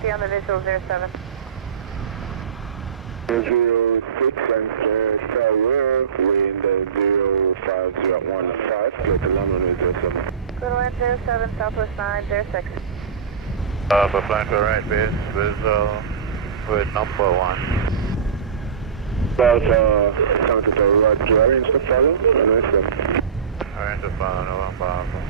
50 on the visual 07. 06 and tower, wind 050 at 15, clear to land runway 07. Good wind 07, Southwest 9, 06. For flying to the right base, visual with number 1. About counter to Roger, arrange to follow, runway 7. Arrange to follow, November.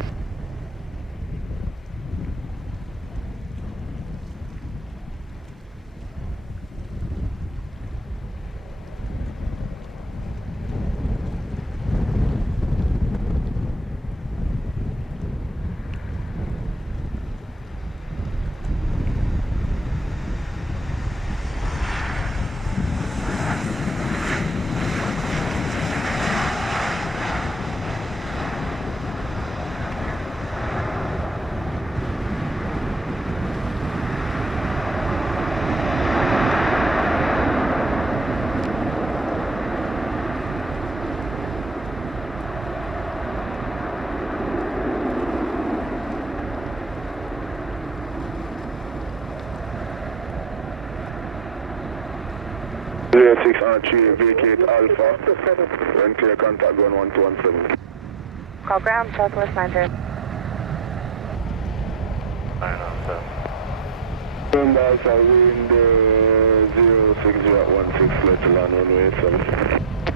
Six on 3, vacate Alpha, when clear contact going 1217. Call ground, Southwest 90. 907. Ground Alpha, wind 060 at 16, clear to land runway 7.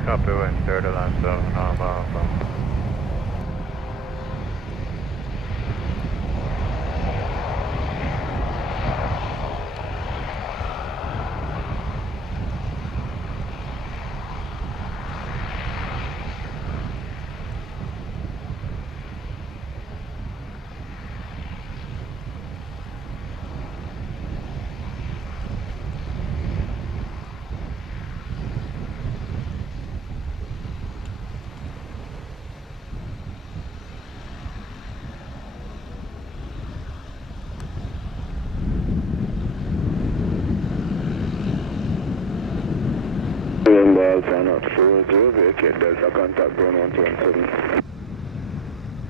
Copy, wind, clear to land 7, Alpha. Alpha not 40, vacate Delta contact going 1217.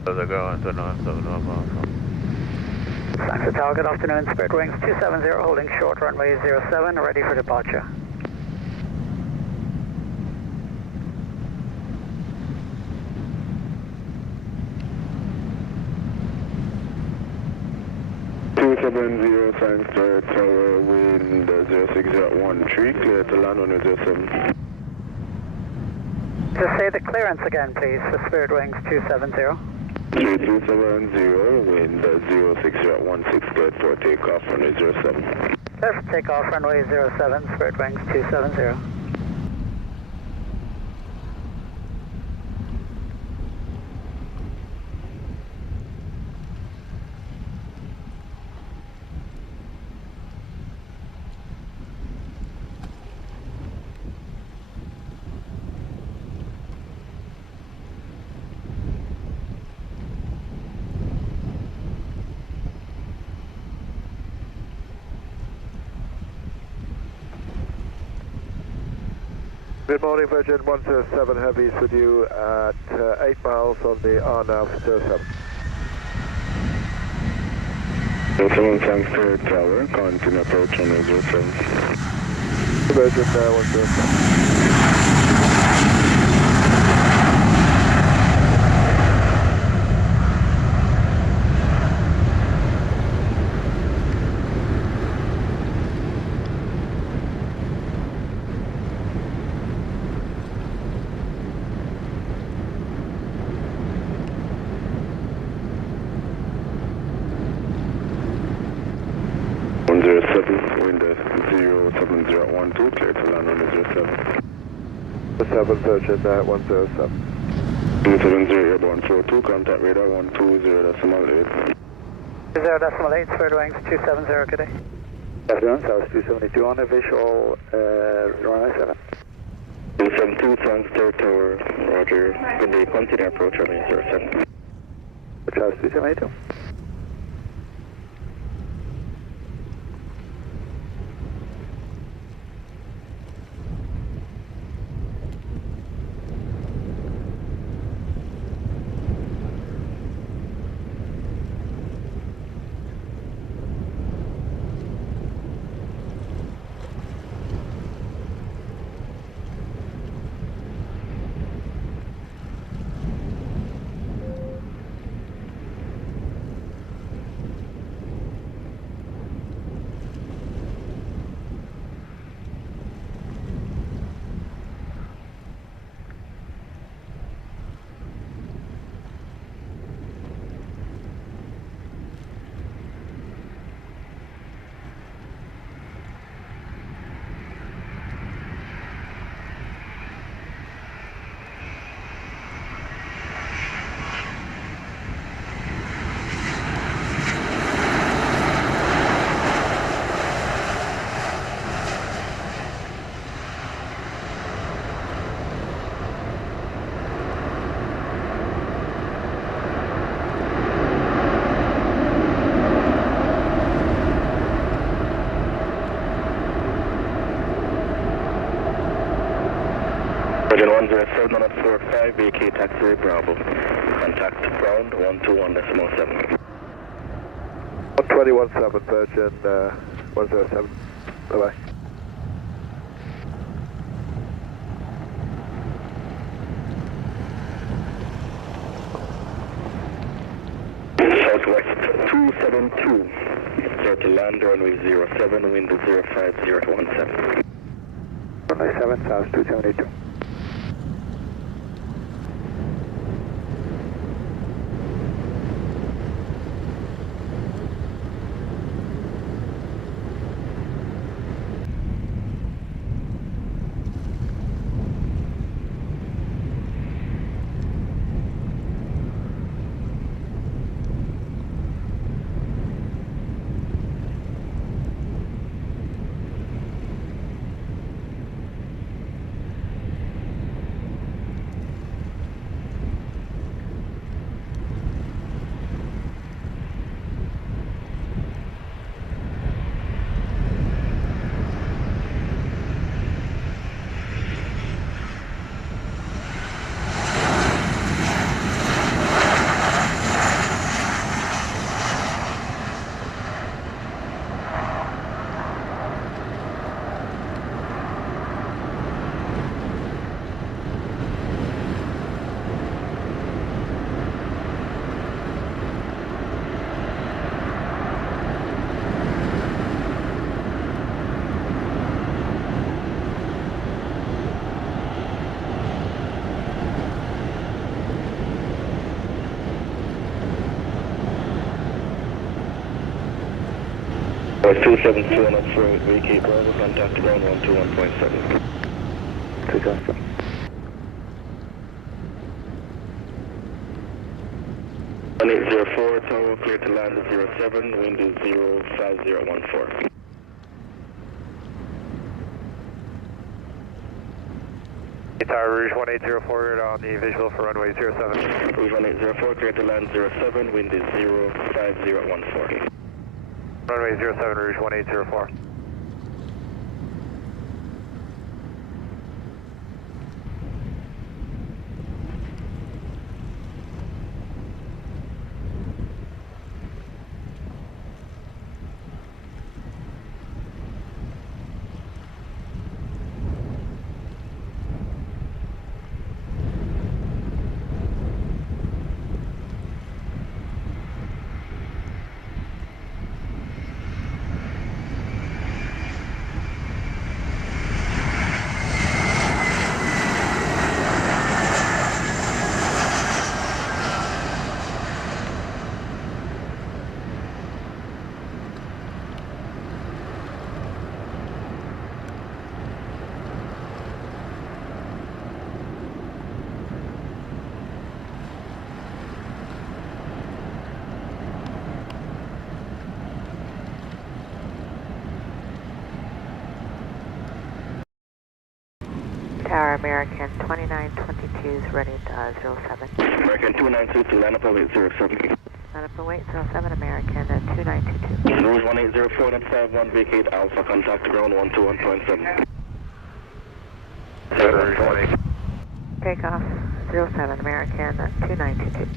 So they're going to 97, Alpha. Saxa Tower, good afternoon. Spirit Wings 270 holding short runway 07, ready for departure. Thanks to tower, wind 060 at 13, clear to land on 07. Just say the clearance again, please, for Spirit Wings 270. 3270, wind 060 at 16, clear for takeoff runway 07. Clear for takeoff runway 07, Spirit Wings 270. Good morning, Virgin 107 Heavies with you at 8 miles on the RNAV 07. 07, thanks to tower, continue approach on 07. Virgin 107. Wind 070 at 12, clear to land on 07. 7 Virgin 107. 270 airborne 42, contact radar 120.8. 0.8, Spirit Wings 270, good day. Afternoon, South 272 on a visual runway 7. 272, thanks to tower, roger, good day, continue approach on 07. South 272. Engine 107 on 45, vacate taxiway Bravo. Contact ground 121.7. 120.17, Virgin 107. Bye-bye. Southwest 272. Clear to land runway 07, wind 05017. Runway 7, South 272. Or 272 on up for vacate Bravo, contact ground 121.7. 277. On 804, tower clear to land 07, wind 05014. Tower Rouge 1804 on the visual for runway 07. Rouge 1804, clear to land 07, wind 05014. Runway 07 Rouge 1804. Tower American 2922 is ready to 07. American 292 to land up on 807. Line up and wait 07 American 2922. Rouge 1804 and 51, vacate Alpha, contact ground 121.7. 7 Rouge 18. Takeoff 07 American 2922.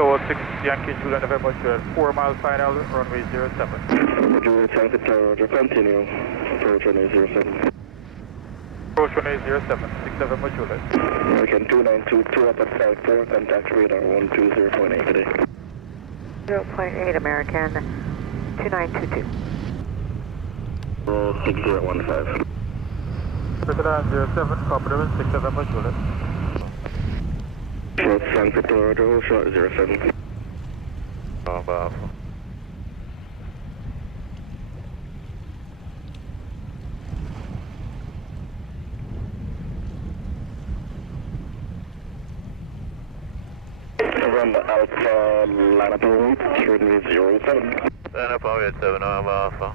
So 6 Yankee Juliet November Juliet, 4 mile final, runway 07. Juliet Yankee Tower, continue. Approach runway 07. Approach runway 07, 6 November Juliet. American 2922 up at 54, contact radar 120.8 today. 0.8 American 2922. 6015. Circular 07, copy 6 November Juliet. Short Frankfurt Tower, short 07. Alpha. November Alpha, line up route, runway 07. Line up on 7, Alpha.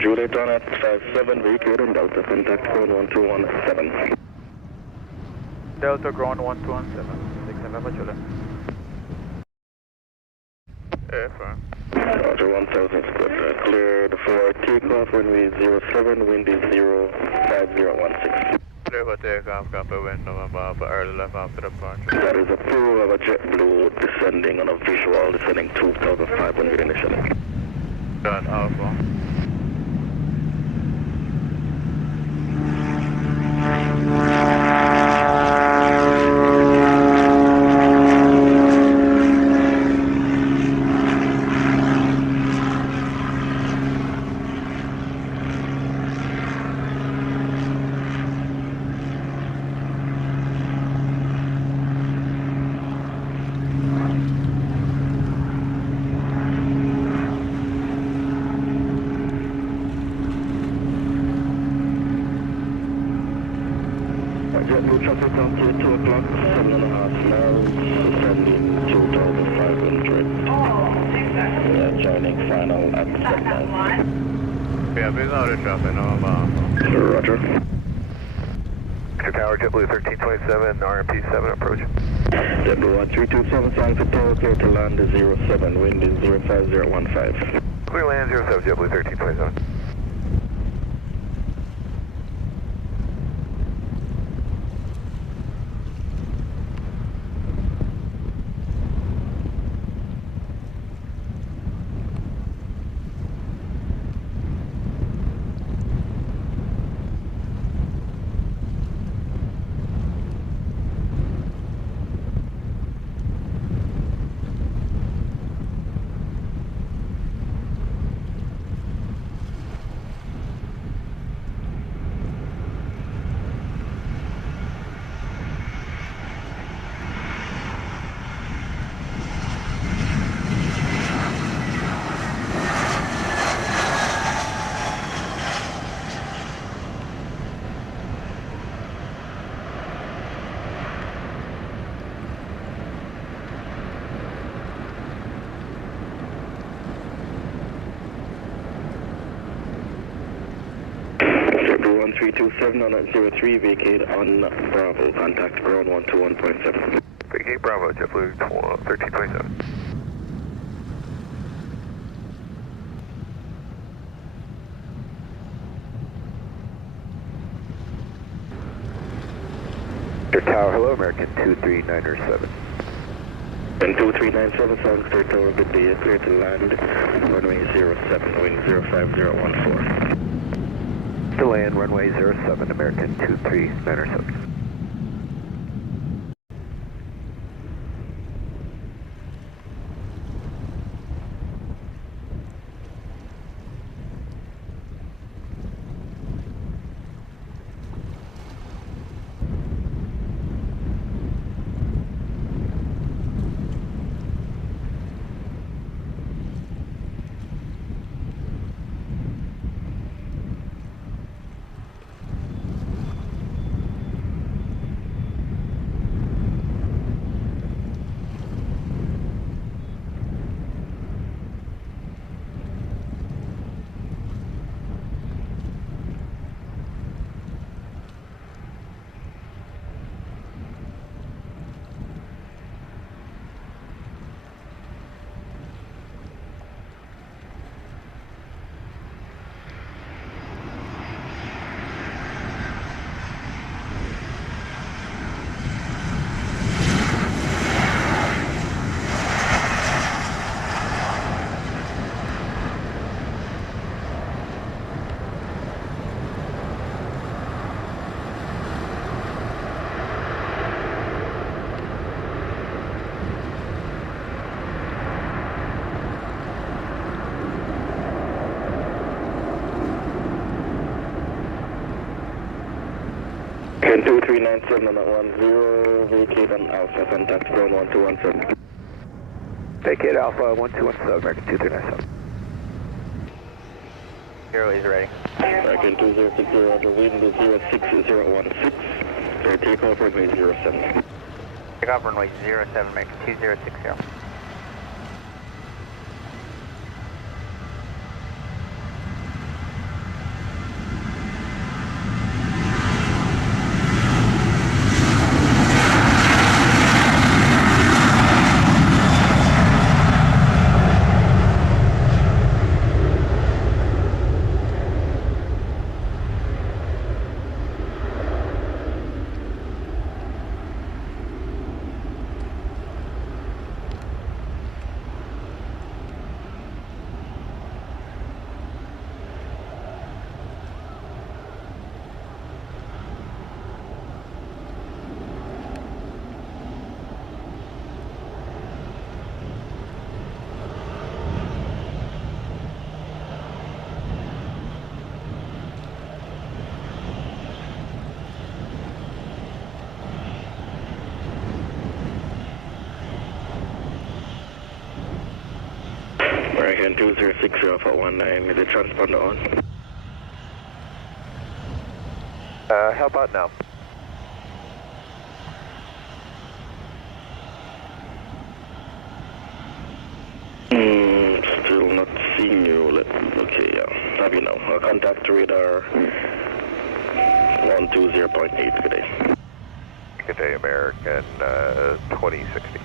Juliet on at 57, vacate and Delta, contact ground 1217. Delta ground 1217, 6 November Juliet. Affirm. Roger 1000 split, cleared for takeoff, runway 07, wind is 05016. Clear for takeoff, copy wind November Alpha, early left after departure. That is a pro of a JetBlue descending on a visual, descending 2500 initially. Done, Alpha. JetBlue traffic on to 2 o'clock, 7.5 miles, descending 2500. Yeah, joining final at 7 miles. Yeah, please know the traffic, November Alpha. Roger. Victor Tower, JetBlue 1327, RMP 7 approach. JetBlue 1327, Frankfurt Tower, clear to land is 07, wind is 05015. Clear land 07, JetBlue 1327. JetBlue 1327 on at 03, vacate on Bravo, contact ground 121.7. Vacate Bravo, JetBlue 1327. Victor Tower, hello, American 23907. And 2397, South Clear Tower, good day, clear to land, runway 07, wind 05014. To land, runway 07, American 23907. American 2397 on 10, vacate on Alpha, contact ground 1217. Vacate Alpha 1217, American 2397. 0 is ready. American 2060, roger, wind is 06016, clear takeoff runway 07. Takeoff runway 07, American 2060. American 2060 Alpha 19, is the transponder on? Help out now. Still not seeing you. Okay, yeah. Have you now. Contact radar 120.8 good day. Good day, American 2060.